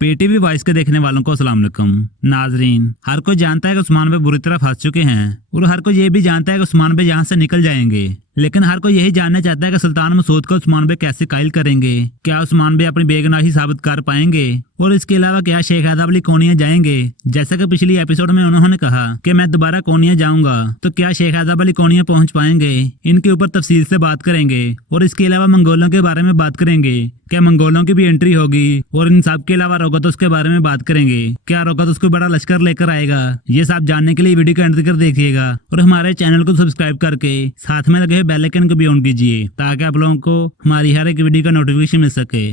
पेटीवी voice के देखने वालों को अस्सलाम वालेकुम। नाजरीन, हर कोई जानता है कि उस्मान भाई बुरी तरह फंस चुके हैं और हर कोई ये भी जानता है कि उस्मान भाई यहाँ से निकल जाएंगे, लेकिन हर कोई यही जानना चाहता है कि सुल्तान मसूद को उस्मान भाई कैसे कायल करेंगे। क्या उस्मान भाई अपनी बेगुनाही साबित कर पाएंगे और इसके अलावा क्या शेख आदाब अली कोनिया जाएंगे? जैसा कि पिछली एपिसोड में उन्होंने कहा कि मैं दोबारा कोनिया जाऊंगा, तो क्या शेख आदाब अली कोनिया पहुंच पाएंगे? इनके ऊपर तफसील से बात करेंगे और इसके अलावा मंगोलों के बारे में बात करेंगे। क्या मंगोलों की भी एंट्री होगी? और इन सब के अलावा रोगतुस के बारे में बात करेंगे। क्या रोगतुस को बड़ा लश्कर लेकर आएगा? ये सब जानने के लिए वीडियो को एंड तक देखिएगा और हमारे चैनल को सब्सक्राइब करके साथ में लगे बेल आइकन को भी ऑन कीजिए ताकि आप लोगों को हमारी हर एक वीडियो का नोटिफिकेशन मिल सके।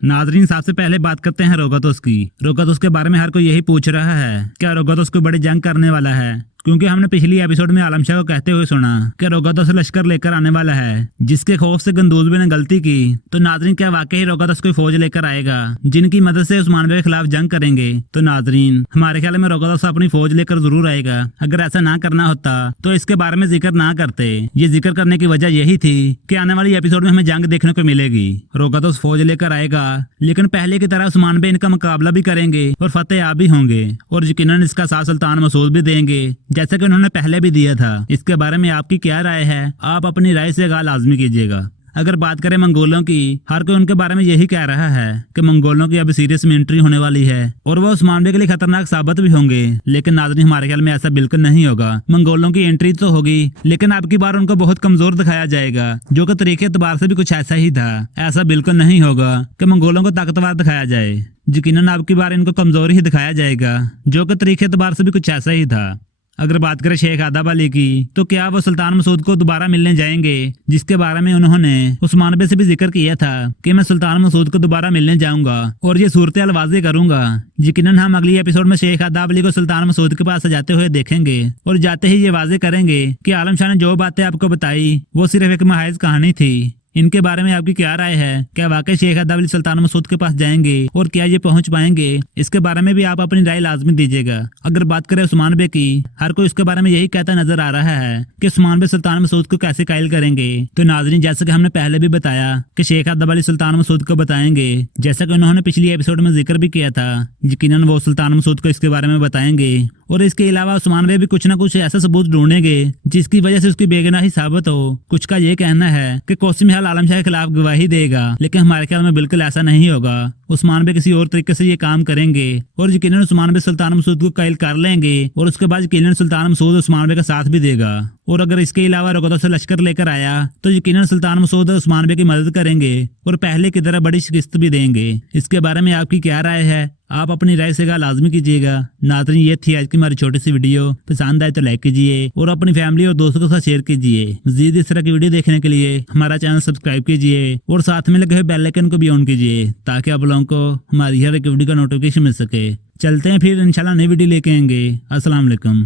नाजरीन, सबसे पहले बात करते हैं रोगतुस की। रोगतुस के बारे में हर कोई यही पूछ रहा है, क्या रोगतुस कोई बड़ी जंग करने वाला है? क्योंकि हमने पिछली एपिसोड में आलम शाह को कहते हुए सुना कि रोगतुस लश्कर लेकर आने वाला है, जिसके खौफ से गंदूज भी ने गलती की। तो नाजरीन, क्या वाकई रोगतुस कोई फौज लेकर आएगा जिनकी मदद से उस्मान भाई के खिलाफ जंग करेंगे? तो नाजरीन, हमारे ख्याल में रोगतुस अपनी फौज लेकर जरूर आएगा। अगर ऐसा ना करना होता तो इसके बारे में जिक्र ना करते। ये जिक्र करने की वजह यही थी कि आने वाली एपिसोड में हमें जंग देखने को मिलेगी। रोगतुस फौज लेकर आएगा, लेकिन पहले की तरह उस्मान भाई इनका मुकाबला भी करेंगे और फतेह याब भी होंगे और यकीनन इसका साथ सुल्तान मसूद भी देंगे, जैसा कि उन्होंने पहले भी दिया था। इसके बारे में आपकी क्या राय है? आप अपनी राय से आगाह लाजमी कीजिएगा। अगर बात करें मंगोलों की, हर कोई उनके बारे में यही कह रहा है कि मंगोलों की अब सीरियस में एंट्री होने वाली है और वो उस्मान भाई के लिए खतरनाक साबित भी होंगे। लेकिन नाज़रीन, हमारे ख्याल में ऐसा बिल्कुल नहीं होगा। मंगोलों की एंट्री तो होगी, लेकिन अब की बार उनको बहुत कमजोर दिखाया जाएगा, जो कि तरीके एतबार से भी कुछ ऐसा ही था। ऐसा बिल्कुल नहीं होगा कि मंगोलों को ताकतवर दिखाया जाए। यकीनन अब की बार इनको कमजोर ही दिखाया जाएगा, जो कि तरीके एतबार से भी कुछ ऐसा ही था। अगर बात करें शेख आदाब अली की, तो क्या वो सुल्तान मसूद को दोबारा मिलने जाएंगे, जिसके बारे में उन्होंने उस्मान भाई से भी जिक्र किया था कि मैं सुल्तान मसूद को दोबारा मिलने जाऊंगा और ये सूरत हाल वाज़ेह करूंगा। यकीनन हम अगली एपिसोड में शेख आदाब अली को सुल्तान मसूद के पास जाते हुए देखेंगे और जाते ही ये वाज़ेह करेंगे कि आलम शाह ने जो बातें आपको बताई वो सिर्फ एक महज कहानी थी। इनके बारे में आपकी क्या राय है? क्या वाकई शेख आदाब अली सुल्तान मसूद के पास जाएंगे और क्या ये पहुंच पाएंगे? इसके बारे में भी आप अपनी राय लाजमी दीजिएगा। अगर बात करें उस्मान भाई की, हर कोई उसके बारे में यही कहता नजर आ रहा है कि उस्मान भाई सुल्तान मसूद को कैसे कायल करेंगे। तो नाजरीन, जैसा कि हमने पहले भी बताया कि शेख आदाब अली सुल्तान मसूद को बताएंगे, जैसा कि उन्होंने पिछली एपिसोड में जिक्र भी किया था। यकीनन वो सुल्तान मसूद को इसके बारे में बताएंगे और इसके अलावा उस्मान भाई भी कुछ ना कुछ ऐसा सबूत ढूंढेंगे जिसकी वजह से उसकी बेगुनाही साबित हो। कुछ का ये कहना है कि कोसिम हाल आलम शाह के खिलाफ गवाही देगा, लेकिन हमारे ख्याल में बिल्कुल ऐसा नहीं होगा। उस्मान भाई किसी और तरीके से ये काम करेंगे और यकीनन उस्मान भाई सुल्तान मसूद को कायल कर लेंगे और उसके बाद यकीनन सुल्तान मसूद उस्मान भाई का साथ भी देगा। और अगर इसके अलावा रोगतुस से लश्कर लेकर आया तो यकीनन सुल्तान मसूद उस्मान भाई की मदद करेंगे और पहले की तरह बड़ी शिकस्त भी देंगे। इसके बारे में आपकी क्या राय है? आप अपनी राय से लाजमी कीजिएगा। नाज़रीन, ये थी आज की हमारी छोटी सी वीडियो। पसंद आए तो लाइक कीजिए और अपनी फैमिली और दोस्तों के साथ शेयर कीजिए। मजीद इस तरह की वीडियो देखने के लिए हमारा चैनल सब्सक्राइब कीजिए और साथ में लगे हुए बेल आइकन को भी ऑन कीजिए ताकि आप लोगों को हमारी हर एक वीडियो का नोटिफिकेशन मिल सके। चलते हैं फिर, इंशाल्लाह नई वीडियो लेके आएंगे। अस्सलाम वालेकुम।